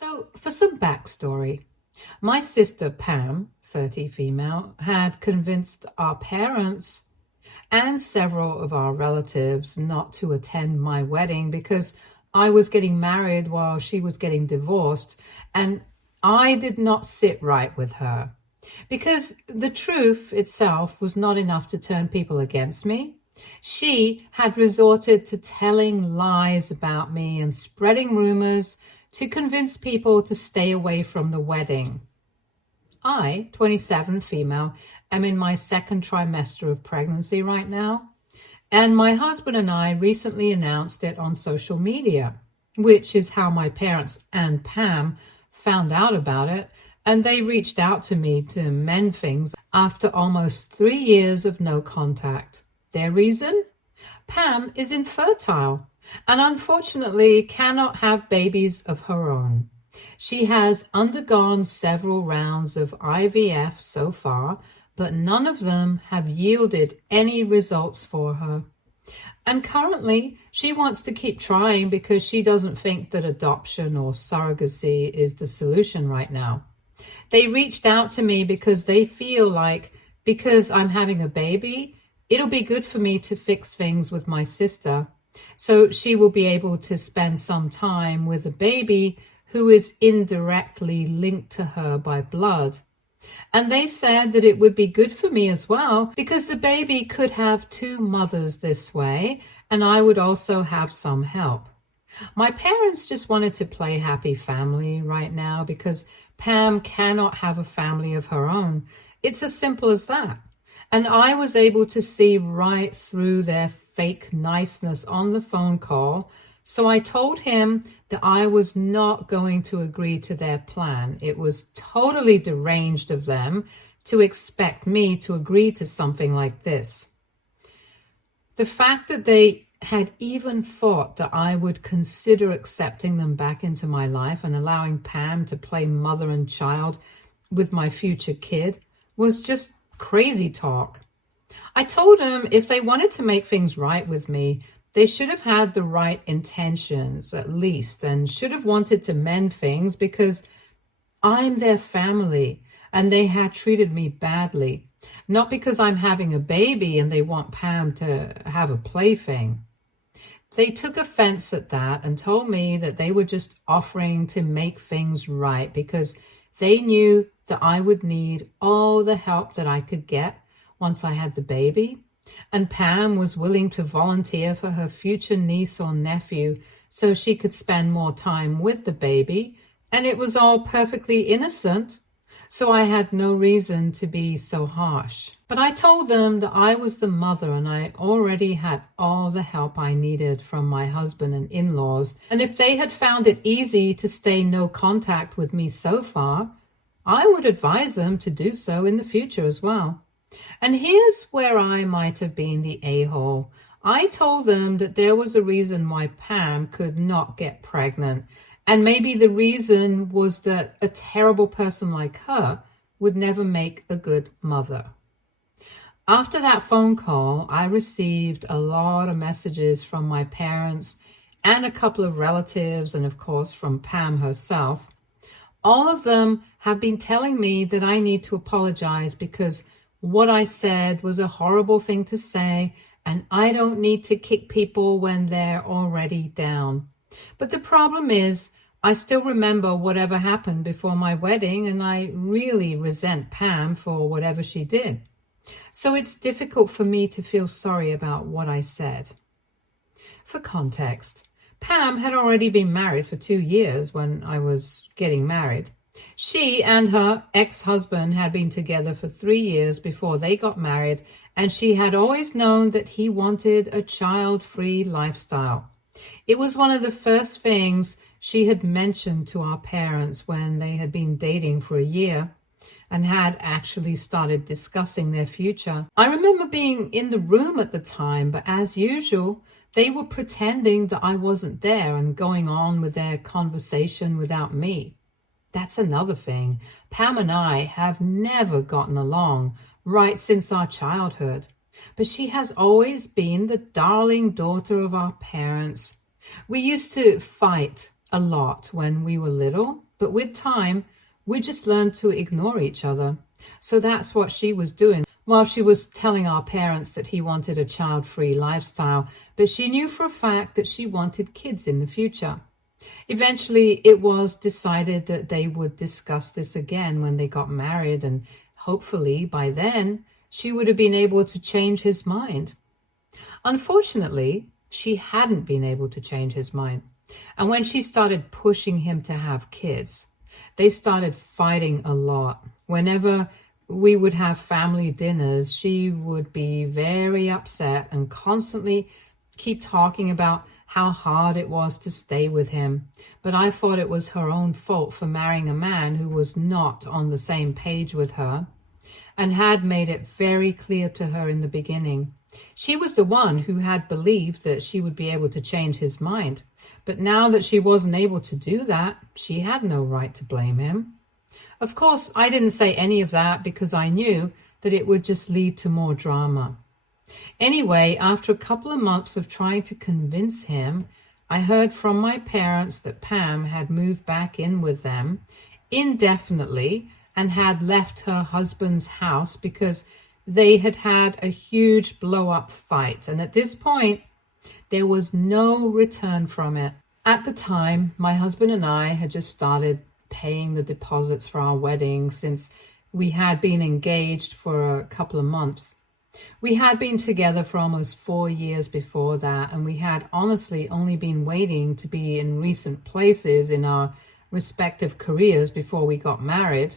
So, for some backstory, my sister Pam, 30 female, had convinced our parents and several of our relatives not to attend my wedding because I was getting married while she was getting divorced, and I did not sit right with her. Because the truth itself was not enough to turn people against me. She had resorted to telling lies about me and spreading rumors to convince people to stay away from the wedding. I, 27 female, am in my second trimester of pregnancy right now, and my husband and I recently announced it on social media, which is how my parents and Pam found out about it, and they reached out to me to mend things after almost 3 years of no contact. Their reason? Pam is infertile and unfortunately cannot have babies of her own. She has undergone several rounds of IVF so far, but none of them have yielded any results for her. And currently, she wants to keep trying because she doesn't think that adoption or surrogacy is the solution right now. They reached out to me because they feel like because I'm having a baby, it'll be good for me to fix things with my sister. So she will be able to spend some time with a baby who is indirectly linked to her by blood. And they said that it would be good for me as well because the baby could have 2 mothers this way, and I would also have some help. My parents just wanted to play happy family right now because Pam cannot have a family of her own. It's as simple as that. And I was able to see right through their fake niceness on the phone call. So I told him that I was not going to agree to their plan. It was totally deranged of them to expect me to agree to something like this. The fact that they had even thought that I would consider accepting them back into my life and allowing Pam to play mother and child with my future kid was just crazy talk. I told them if they wanted to make things right with me, they should have had the right intentions at least and should have wanted to mend things because I'm their family and they had treated me badly. Not because I'm having a baby and they want Pam to have a plaything. They took offense at that and told me that they were just offering to make things right because they knew that I would need all the help that I could get once I had the baby. And Pam was willing to volunteer for her future niece or nephew so she could spend more time with the baby. And it was all perfectly innocent. So I had no reason to be so harsh. But I told them that I was the mother and I already had all the help I needed from my husband and in-laws. And if they had found it easy to stay no contact with me so far, I would advise them to do so in the future as well. And here's where I might have been the a-hole. I told them that there was a reason why Pam could not get pregnant. And maybe the reason was that a terrible person like her would never make a good mother. After that phone call, I received a lot of messages from my parents and a couple of relatives, and of course from Pam herself. All of them have been telling me that I need to apologize because what I said was a horrible thing to say, and I don't need to kick people when they're already down. But the problem is, I still remember whatever happened before my wedding, and I really resent Pam for whatever she did. So it's difficult for me to feel sorry about what I said. For context, Pam had already been married for 2 years when I was getting married. She and her ex-husband had been together for 3 years before they got married, and she had always known that he wanted a child-free lifestyle. It was one of the first things she had mentioned to our parents when they had been dating for a year and had actually started discussing their future. I remember being in the room at the time, but as usual, they were pretending that I wasn't there and going on with their conversation without me. That's another thing. Pam and I have never gotten along right since our childhood. But she has always been the darling daughter of our parents. We used to fight a lot when we were little, But with time, we just learned to ignore each other. So that's what she was doing. While she was telling our parents that he wanted a child-free lifestyle, but she knew for a fact that she wanted kids in the future. Eventually, it was decided that they would discuss this again when they got married, and hopefully by then, she would have been able to change his mind. Unfortunately, she hadn't been able to change his mind. And when she started pushing him to have kids, they started fighting a lot. Whenever we would have family dinners, she would be very upset and constantly keep talking about how hard it was to stay with him. But I thought it was her own fault for marrying a man who was not on the same page with her and had made it very clear to her in the beginning. She was the one who had believed that she would be able to change his mind. But now that she wasn't able to do that, she had no right to blame him. Of course, I didn't say any of that because I knew that it would just lead to more drama. Anyway, after a couple of months of trying to convince him, I heard from my parents that Pam had moved back in with them indefinitely and had left her husband's house because they had had a huge blow-up fight. And at this point, there was no return from it. At the time, my husband and I had just started paying the deposits for our wedding since we had been engaged for a couple of months. We had been together for almost 4 years before that, and we had honestly only been waiting to be in recent places in our respective careers before we got married.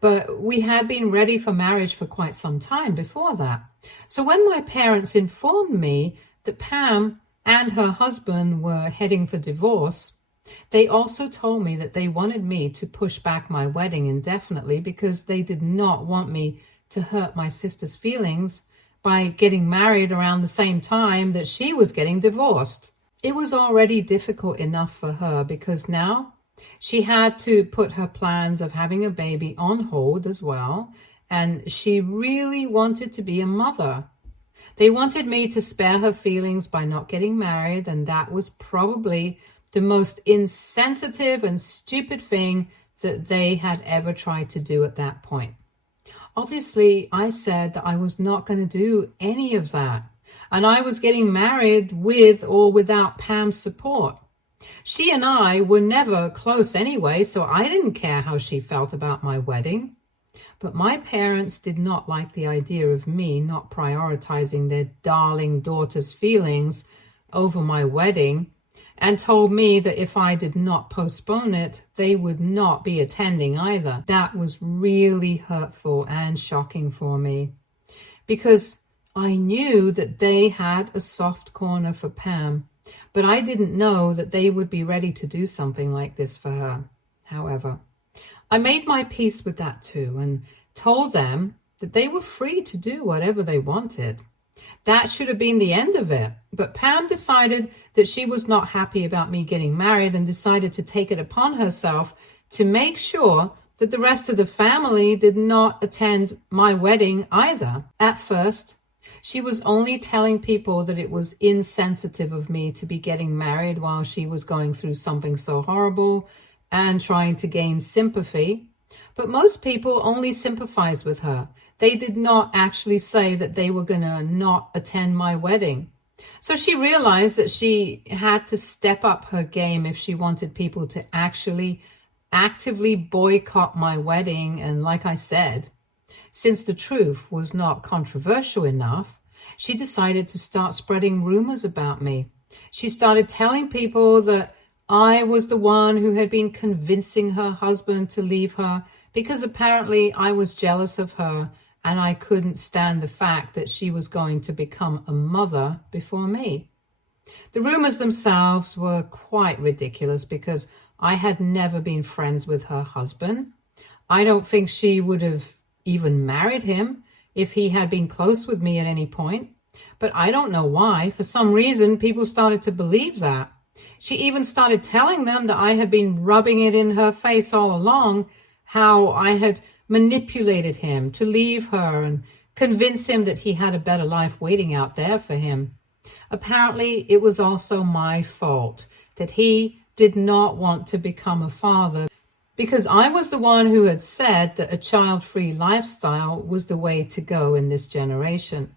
But we had been ready for marriage for quite some time before that. So when my parents informed me that Pam and her husband were heading for divorce, they also told me that they wanted me to push back my wedding indefinitely because they did not want me to hurt my sister's feelings by getting married around the same time that she was getting divorced. It was already difficult enough for her because now she had to put her plans of having a baby on hold as well, and she really wanted to be a mother. They wanted me to spare her feelings by not getting married, and that was probably the most insensitive and stupid thing that they had ever tried to do at that point. Obviously, I said that I was not going to do any of that, and I was getting married with or without Pam's support. She and I were never close anyway, so I didn't care how she felt about my wedding. But my parents did not like the idea of me not prioritizing their darling daughter's feelings over my wedding, and told me that if I did not postpone it, they would not be attending either. That was really hurtful and shocking for me, because I knew that they had a soft corner for Pam, but I didn't know that they would be ready to do something like this for her. However, I made my peace with that too and told them that they were free to do whatever they wanted. That should have been the end of it. But Pam decided that she was not happy about me getting married and decided to take it upon herself to make sure that the rest of the family did not attend my wedding either. At first, she was only telling people that it was insensitive of me to be getting married while she was going through something so horrible and trying to gain sympathy. But most people only sympathized with her. They did not actually say that they were going to not attend my wedding. So she realized that she had to step up her game if she wanted people to actually actively boycott my wedding. And like I said, since the truth was not controversial enough, she decided to start spreading rumors about me. She started telling people that I was the one who had been convincing her husband to leave her because apparently I was jealous of her and I couldn't stand the fact that she was going to become a mother before me. The rumors themselves were quite ridiculous because I had never been friends with her husband. I don't think she would have even married him if he had been close with me at any point. But I don't know why. For some reason, people started to believe that. She even started telling them that I had been rubbing it in her face all along, how I had manipulated him to leave her and convince him that he had a better life waiting out there for him. Apparently, it was also my fault that he did not want to become a father because I was the one who had said that a child-free lifestyle was the way to go in this generation.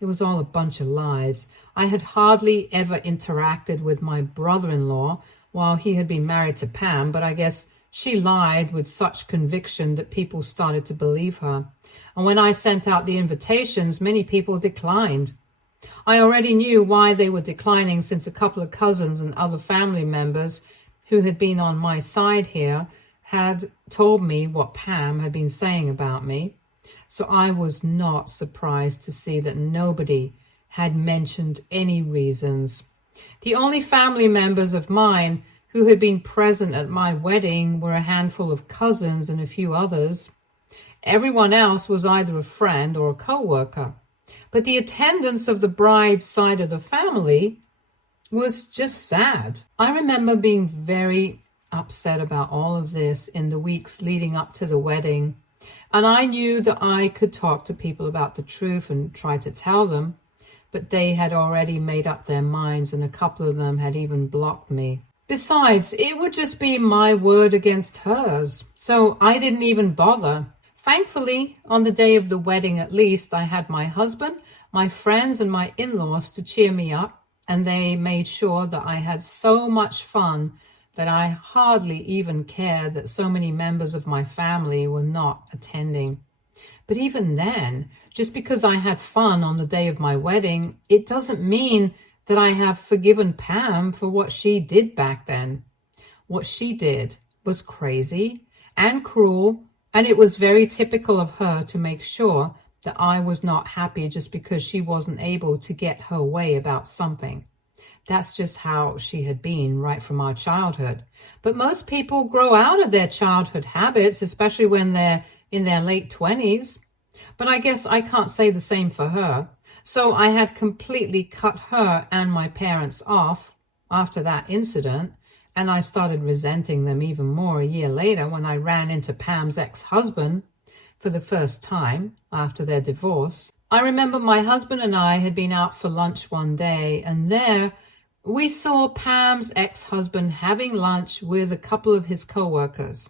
It was all a bunch of lies. I had hardly ever interacted with my brother-in-law while he had been married to Pam, but I guess she lied with such conviction that people started to believe her. And when I sent out the invitations, many people declined. I already knew why they were declining, since a couple of cousins and other family members who had been on my side here had told me what Pam had been saying about me. So I was not surprised to see that nobody had mentioned any reasons. The only family members of mine who had been present at my wedding were a handful of cousins and a few others. Everyone else was either a friend or a co-worker. But the attendance of the bride's side of the family was just sad. I remember being very upset about all of this in the weeks leading up to the wedding. And I knew that I could talk to people about the truth and try to tell them, but they had already made up their minds, and a couple of them had even blocked me. Besides, it would just be my word against hers, so I didn't even bother. Thankfully, on the day of the wedding at least, I had my husband, my friends, and my in-laws to cheer me up, and they made sure that I had so much fun that I hardly even cared that so many members of my family were not attending. But even then, just because I had fun on the day of my wedding, it doesn't mean that I have forgiven Pam for what she did back then. What she did was crazy and cruel, and it was very typical of her to make sure that I was not happy just because she wasn't able to get her way about something. That's just how she had been right from our childhood. But most people grow out of their childhood habits, especially when they're in their late 20s. But I guess I can't say the same for her. So I had completely cut her and my parents off after that incident, and I started resenting them even more a year later when I ran into Pam's ex-husband for the first time after their divorce. I remember my husband and I had been out for lunch one day, and there we saw Pam's ex-husband having lunch with a couple of his co-workers.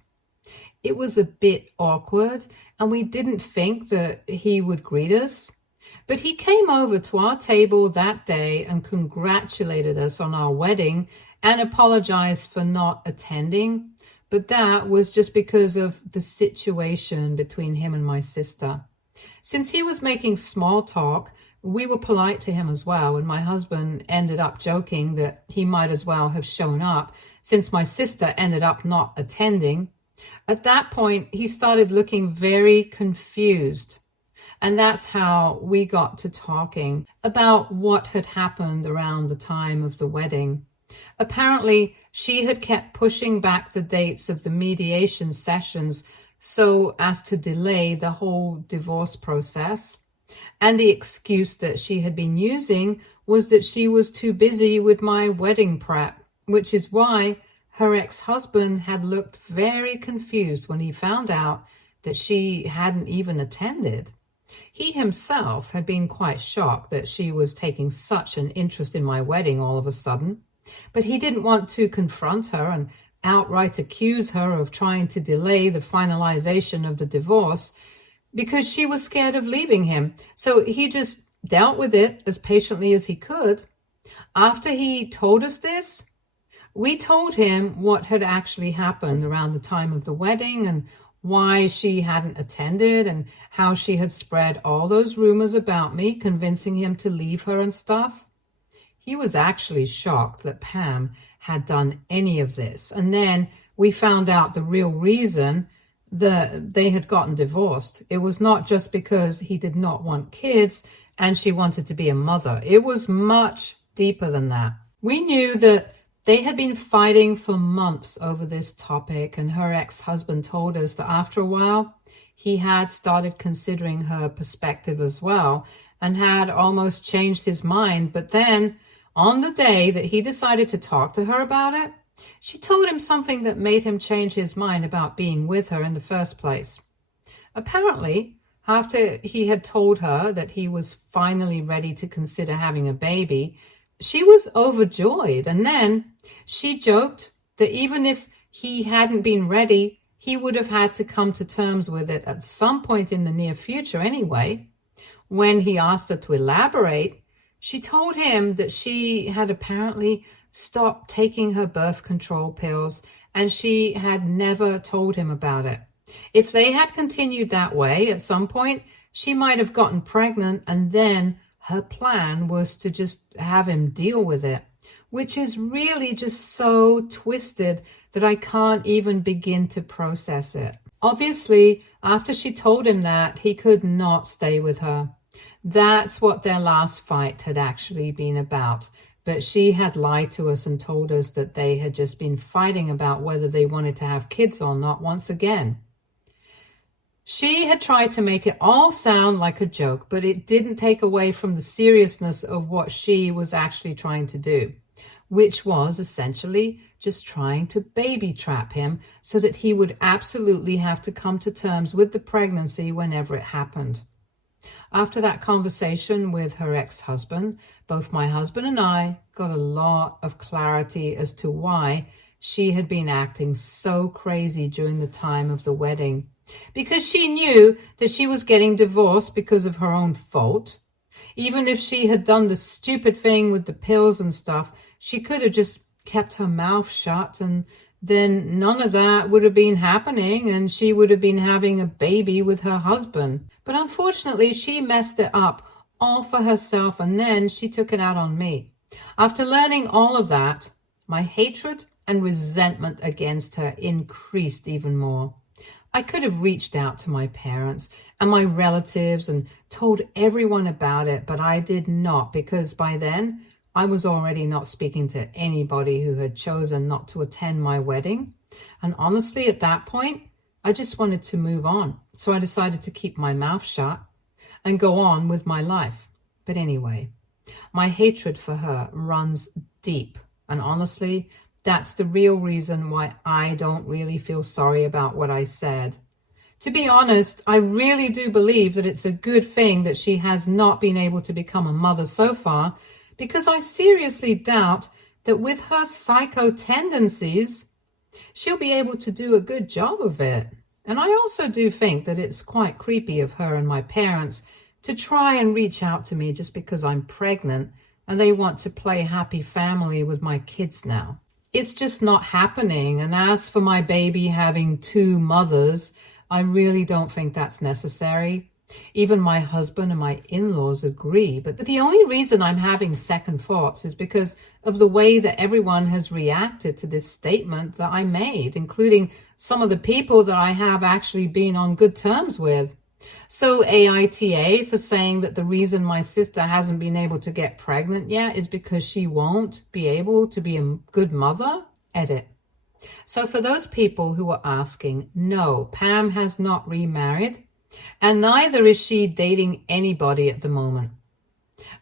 It was a bit awkward, and we didn't think that he would greet us. But he came over to our table that day and congratulated us on our wedding and apologized for not attending. But that was just because of the situation between him and my sister. Since he was making small talk, we were polite to him as well, and my husband ended up joking that he might as well have shown up since my sister ended up not attending. At that point, he started looking very confused, and that's how we got to talking about what had happened around the time of the wedding. Apparently, she had kept pushing back the dates of the mediation sessions so as to delay the whole divorce process. And the excuse that she had been using was that she was too busy with my wedding prep, which is why her ex-husband had looked very confused when he found out that she hadn't even attended. He himself had been quite shocked that she was taking such an interest in my wedding all of a sudden, but he didn't want to confront her and outright accuse her of trying to delay the finalization of the divorce because she was scared of leaving him. So he just dealt with it as patiently as he could. After he told us this, we told him what had actually happened around the time of the wedding and why she hadn't attended and how she had spread all those rumors about me, convincing him to leave her and stuff. He was actually shocked that Pam had done any of this. And then we found out the real reason that they had gotten divorced. It was not just because he did not want kids and she wanted to be a mother. It was much deeper than that. We knew that they had been fighting for months over this topic, and her ex-husband told us that after a while, he had started considering her perspective as well and had almost changed his mind. But then, on the day that he decided to talk to her about it, she told him something that made him change his mind about being with her in the first place. Apparently, after he had told her that he was finally ready to consider having a baby, she was overjoyed, and then she joked that even if he hadn't been ready, he would have had to come to terms with it at some point in the near future anyway. When he asked her to elaborate, she told him that she had apparently stopped taking her birth control pills and she had never told him about it. If they had continued that way, at some point, she might have gotten pregnant, and then her plan was to just have him deal with it, which is really just so twisted that I can't even begin to process it. Obviously, after she told him that, he could not stay with her. That's what their last fight had actually been about. But she had lied to us and told us that they had just been fighting about whether they wanted to have kids or not once again. She had tried to make it all sound like a joke, but it didn't take away from the seriousness of what she was actually trying to do, which was essentially just trying to baby trap him so that he would absolutely have to come to terms with the pregnancy whenever it happened. After that conversation with her ex-husband, both my husband and I got a lot of clarity as to why she had been acting so crazy during the time of the wedding. Because she knew that she was getting divorced because of her own fault. Even if she had done the stupid thing with the pills and stuff, she could have just kept her mouth shut, and then none of that would have been happening, and she would have been having a baby with her husband. But unfortunately, she messed it up all for herself, and then she took it out on me. After learning all of that, my hatred and resentment against her increased even more. I could have reached out to my parents and my relatives and told everyone about it, but I did not, because by then I was already not speaking to anybody who had chosen not to attend my wedding. And honestly, at that point, I just wanted to move on. So I decided to keep my mouth shut and go on with my life. But anyway, my hatred for her runs deep. And honestly, that's the real reason why I don't really feel sorry about what I said. To be honest, I really do believe that it's a good thing that she has not been able to become a mother so far, because I seriously doubt that with her psycho tendencies, she'll be able to do a good job of it. And I also do think that it's quite creepy of her and my parents to try and reach out to me just because I'm pregnant and they want to play happy family with my kids now. It's just not happening. And as for my baby having two mothers, I really don't think that's necessary. Even my husband and my in-laws agree. But the only reason I'm having second thoughts is because of the way that everyone has reacted to this statement that I made, including some of the people that I have actually been on good terms with. So AITA for saying that the reason my sister hasn't been able to get pregnant yet is because she won't be able to be a good mother. Edit. So for those people who are asking, no, Pam has not remarried, and neither is she dating anybody at the moment.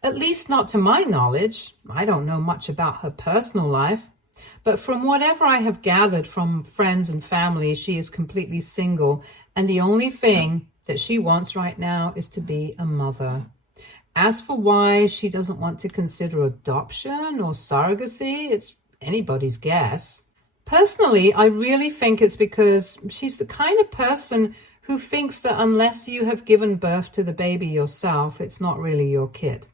At least not to my knowledge. I don't know much about her personal life, but from whatever I have gathered from friends and family, she is completely single, and the only thing that she wants right now is to be a mother. As for why she doesn't want to consider adoption or surrogacy, it's anybody's guess. Personally, I really think it's because she's the kind of person who thinks that unless you have given birth to the baby yourself, it's not really your kid.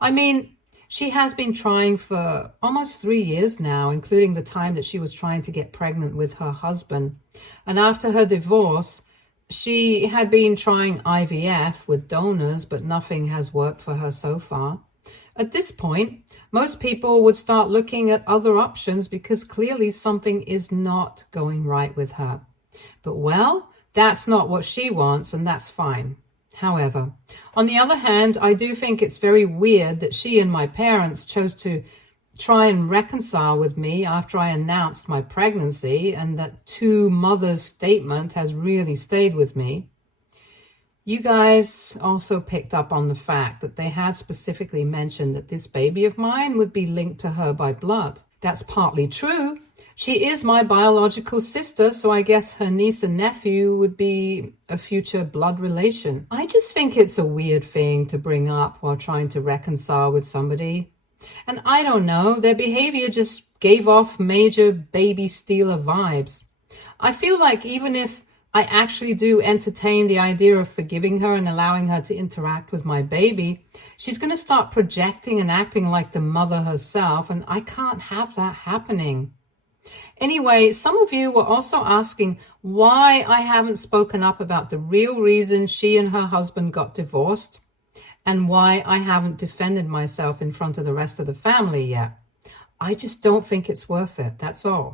I mean, she has been trying for almost 3 years now, including the time that she was trying to get pregnant with her husband. And after her divorce, she had been trying IVF with donors, but nothing has worked for her so far. At this point, most people would start looking at other options because clearly something is not going right with her. But well, that's not what she wants, and that's fine. However, on the other hand, I do think it's very weird that she and my parents chose to try and reconcile with me after I announced my pregnancy, and that two mothers statement has really stayed with me. You guys also picked up on the fact that they had specifically mentioned that this baby of mine would be linked to her by blood. That's partly true. She is my biological sister, so I guess her niece and nephew would be a future blood relation. I just think it's a weird thing to bring up while trying to reconcile with somebody. And I don't know, their behavior just gave off major baby stealer vibes. I feel like even if I actually do entertain the idea of forgiving her and allowing her to interact with my baby, she's going to start projecting and acting like the mother herself, and I can't have that happening. Anyway, some of you were also asking why I haven't spoken up about the real reason she and her husband got divorced, and why I haven't defended myself in front of the rest of the family yet. I just don't think it's worth it, that's all.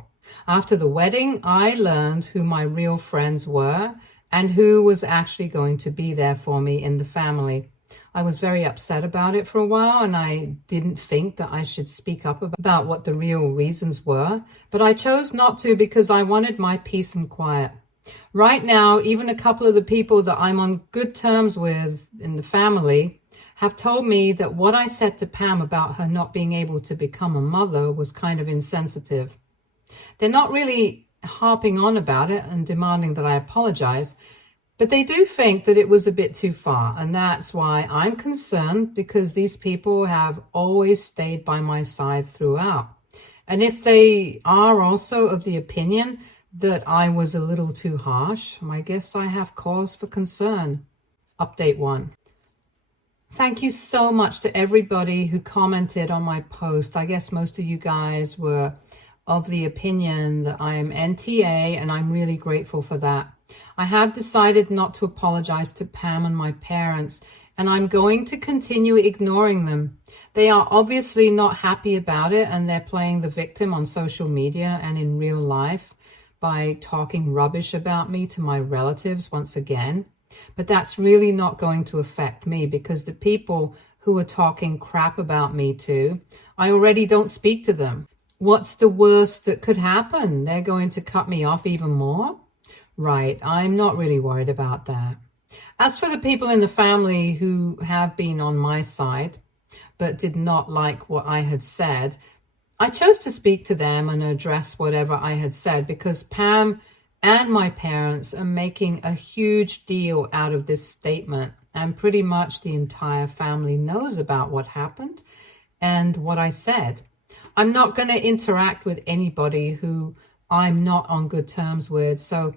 After the wedding, I learned who my real friends were and who was actually going to be there for me in the family. I was very upset about it for a while, and I didn't think that I should speak up about what the real reasons were, but I chose not to because I wanted my peace and quiet. Right now, even a couple of the people that I'm on good terms with in the family have told me that what I said to Pam about her not being able to become a mother was kind of insensitive. They're not really harping on about it and demanding that I apologize, but they do think that it was a bit too far, and that's why I'm concerned, because these people have always stayed by my side throughout. And if they are also of the opinion that I was a little too harsh, I guess I have cause for concern. Update 1. Thank you so much to everybody who commented on my post. I guess most of you guys were of the opinion that I am NTA, and I'm really grateful for that. I have decided not to apologize to Pam and my parents, and I'm going to continue ignoring them. They are obviously not happy about it, and they're playing the victim on social media and in real life by talking rubbish about me to my relatives once again. But that's really not going to affect me, because the people who are talking crap about me too, I already don't speak to them. What's the worst that could happen? They're going to cut me off even more? Right, I'm not really worried about that. As for the people in the family who have been on my side but did not like what I had said, I chose to speak to them and address whatever I had said because Pam and my parents are making a huge deal out of this statement, and pretty much the entire family knows about what happened and what I said. I'm not going to interact with anybody who I'm not on good terms with, so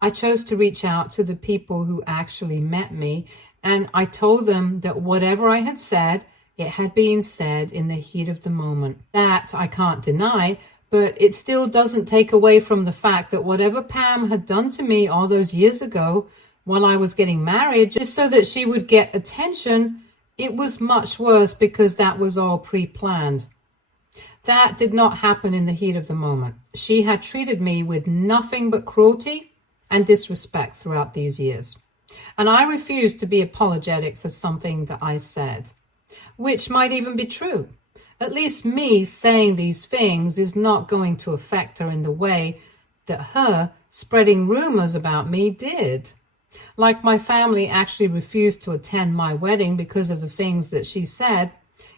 I chose to reach out to the people who actually met me, and I told them that whatever I had said, it had been said in the heat of the moment. That I can't deny, but it still doesn't take away from the fact that whatever Pam had done to me all those years ago while I was getting married, just so that she would get attention, it was much worse because that was all pre-planned. That did not happen in the heat of the moment. She had treated me with nothing but cruelty and disrespect throughout these years. And I refused to be apologetic for something that I said, which might even be true. At least me saying these things is not going to affect her in the way that her spreading rumors about me did. Like my family actually refused to attend my wedding because of the things that she said,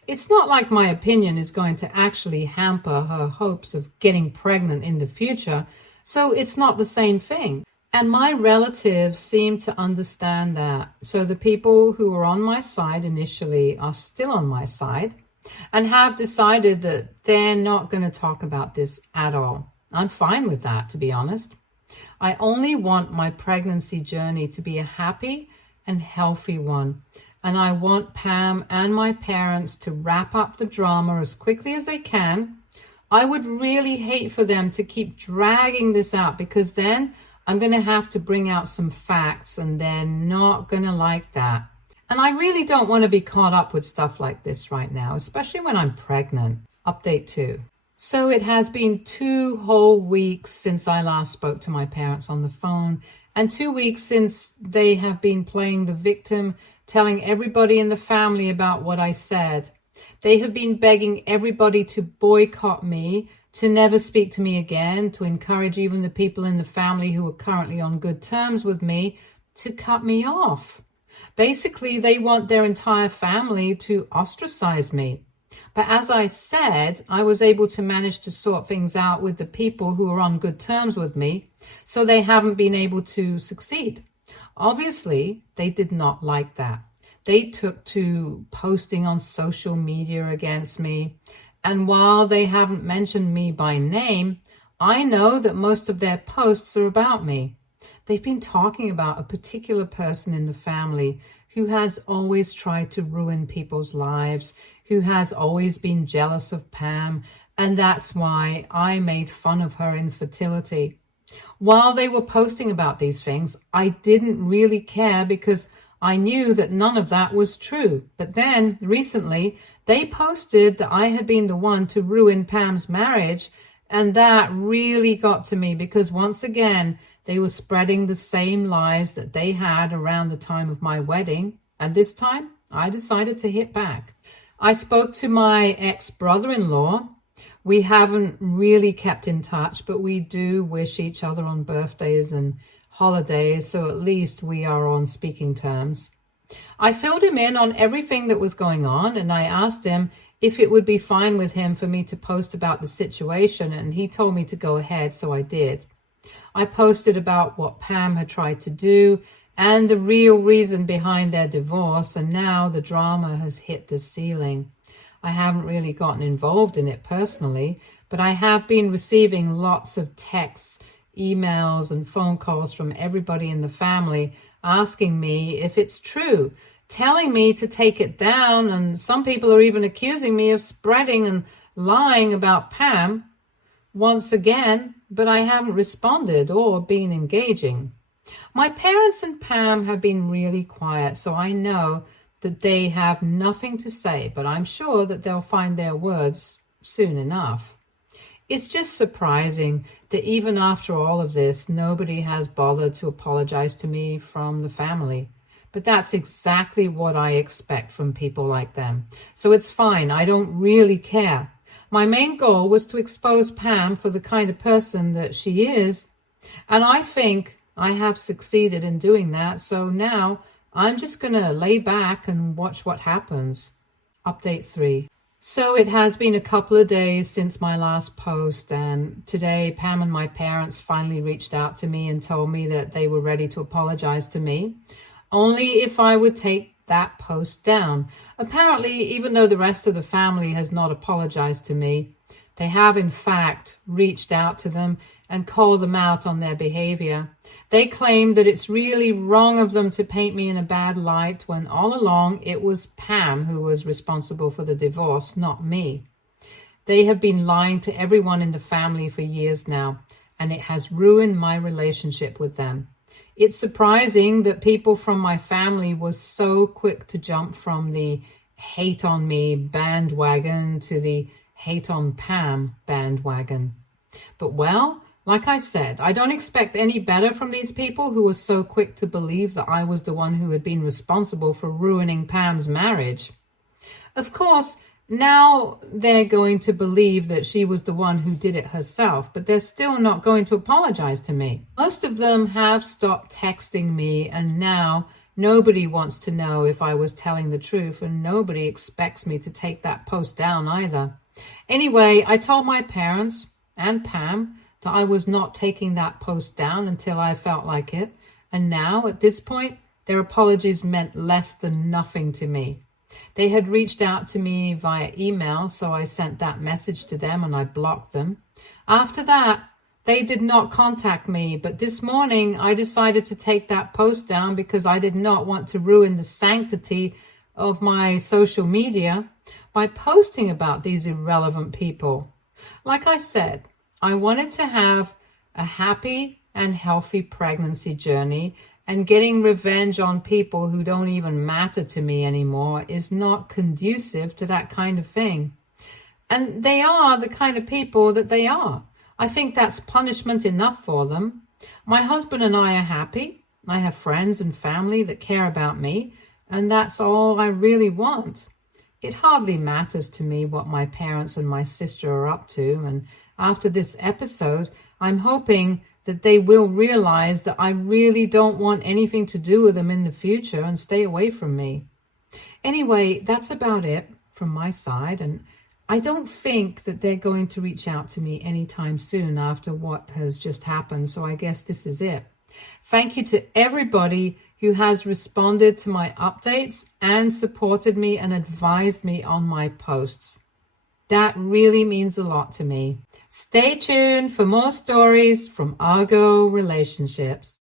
it's not like my opinion is going to actually hamper her hopes of getting pregnant in the future, so it's not the same thing. And my relatives seem to understand that. So the people who were on my side initially are still on my side and have decided that they're not going to talk about this at all. I'm fine with that, to be honest. I only want my pregnancy journey to be a happy and healthy one. And I want Pam and my parents to wrap up the drama as quickly as they can. I would really hate for them to keep dragging this out, because then I'm going to have to bring out some facts and they're not going to like that. And I really don't want to be caught up with stuff like this right now, especially when I'm pregnant. Update 2. So it has been 2 whole weeks since I last spoke to my parents on the phone, and 2 weeks since they have been playing the victim, telling everybody in the family about what I said. They have been begging everybody to boycott me, to never speak to me again, to encourage even the people in the family who are currently on good terms with me to cut me off. Basically, they want their entire family to ostracize me. But as I said, I was able to manage to sort things out with the people who are on good terms with me, so they haven't been able to succeed. Obviously, they did not like that. They took to posting on social media against me, And while they haven't mentioned me by name, I know that most of their posts are about me. They've been talking about a particular person in the family who has always tried to ruin people's lives, who has always been jealous of Pam, and that's why I made fun of her infertility. While they were posting about these things, I didn't really care because I knew that none of that was true. But then, recently, they posted that I had been the one to ruin Pam's marriage, and that really got to me because once again, they were spreading the same lies that they had around the time of my wedding. And this time, I decided to hit back. I spoke to my ex-brother-in-law. We haven't really kept in touch, but we do wish each other on birthdays and holidays, so at least we are on speaking terms. I filled him in on everything that was going on, and I asked him if it would be fine with him for me to post about the situation, and he told me to go ahead, so I did. I posted about what Pam had tried to do and the real reason behind their divorce, and now the drama has hit the ceiling. I haven't really gotten involved in it personally, but I have been receiving lots of texts, emails, and phone calls from everybody in the family asking me if it's true, telling me to take it down, and some people are even accusing me of spreading and lying about Pam once again, but I haven't responded or been engaging. My parents and Pam have been really quiet, so I know that they have nothing to say, but I'm sure that they'll find their words soon enough. It's just surprising that even after all of this, nobody has bothered to apologize to me from the family. But that's exactly what I expect from people like them. So it's fine. I don't really care. My main goal was to expose Pam for the kind of person that she is, and I think I have succeeded in doing that. So now I'm just going to lay back and watch what happens. Update 3. So it has been a couple of days since my last post, and today Pam and my parents finally reached out to me and told me that they were ready to apologize to me, only if I would take that post down. Apparently, even though the rest of the family has not apologized to me, they have in fact reached out to them and called them out on their behavior. They claim that it's really wrong of them to paint me in a bad light when all along it was Pam who was responsible for the divorce, not me. They have been lying to everyone in the family for years now, and it has ruined my relationship with them. It's surprising that people from my family were so quick to jump from the hate on me bandwagon to the hate on Pam bandwagon. But well, like I said, I don't expect any better from these people who were so quick to believe that I was the one who had been responsible for ruining Pam's marriage. Of course, now they're going to believe that she was the one who did it herself, but they're still not going to apologize to me. Most of them have stopped texting me, and now nobody wants to know if I was telling the truth, and nobody expects me to take that post down either. Anyway, I told my parents and Pam that I was not taking that post down until I felt like it, and now, at this point, their apologies meant less than nothing to me. They had reached out to me via email, so I sent that message to them and I blocked them. After that, they did not contact me, but this morning I decided to take that post down because I did not want to ruin the sanctity of my social media by posting about these irrelevant people. Like I said, I wanted to have a happy and healthy pregnancy journey, and getting revenge on people who don't even matter to me anymore is not conducive to that kind of thing. And they are the kind of people that they are. I think that's punishment enough for them. My husband and I are happy. I have friends and family that care about me, and that's all I really want. It hardly matters to me what my parents and my sister are up to, and after this episode, I'm hoping that they will realize that I really don't want anything to do with them in the future and stay away from me. Anyway, that's about it from my side, and I don't think that they're going to reach out to me anytime soon after what has just happened, so I guess this is it. Thank you to everybody who has responded to my updates and supported me and advised me on my posts. That really means a lot to me. Stay tuned for more stories from Argo relationships.